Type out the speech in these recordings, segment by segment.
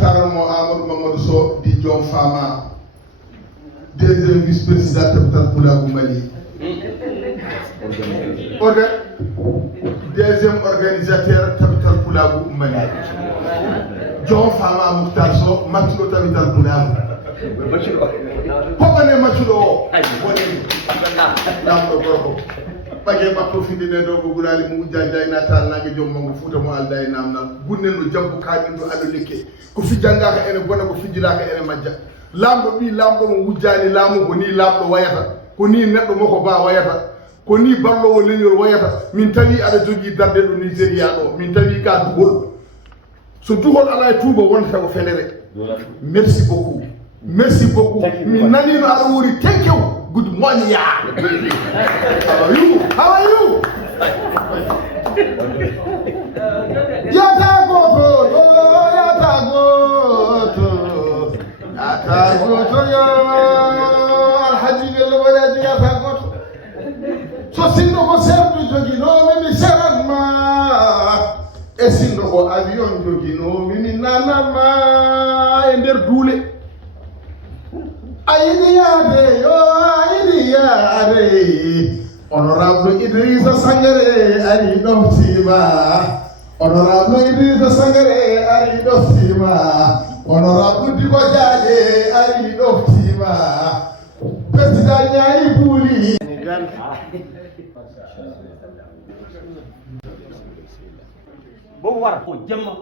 Karamo Amadou Mamadou Sow di Diom Fama, deuxième vice-président capital Boulagou Mali. Deuxième organisateur capital Boulagou Mali. Diom Fama Mokhtar Sow, Matilo capital Boulagou. Comment est Matilo? Page bakko findine do go gulali mu jajay natal nage jom mangu futa mo alday namna gunne no jambu kaadi do ado likke ko fi janga ka ene bona ko fijira ka ene majja lamdo bi lamdo mo wujjani lamu ko ni lamdo wayata ko ni neddo mako ba wayata ko ni ballo wo leñol wayata min tawi ada jogi darde do Nigeria do min tawi ka dugol so dugol ala tuba wonta ko fenere merci beaucoup min nani no ada wori tenkew. Good morning, yeah. How are you? Yatagoto, yo. Alhaji Bello walaji yatagoto. So sindo ko serdu jogi no mimi seranma. E sindo ko avion jogi no mimi nanama e nder dule. Aïdiyade, Honorable Idrissa Sangare, Ari Doftima. Honorable Idrissa Sangare, Ari Doftima. Honorable Dibojaje, Ari Doftima. President Nyai Buli. Bowar ko jamma.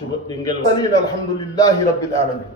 Alhamdulillahi Rabbil Alamin.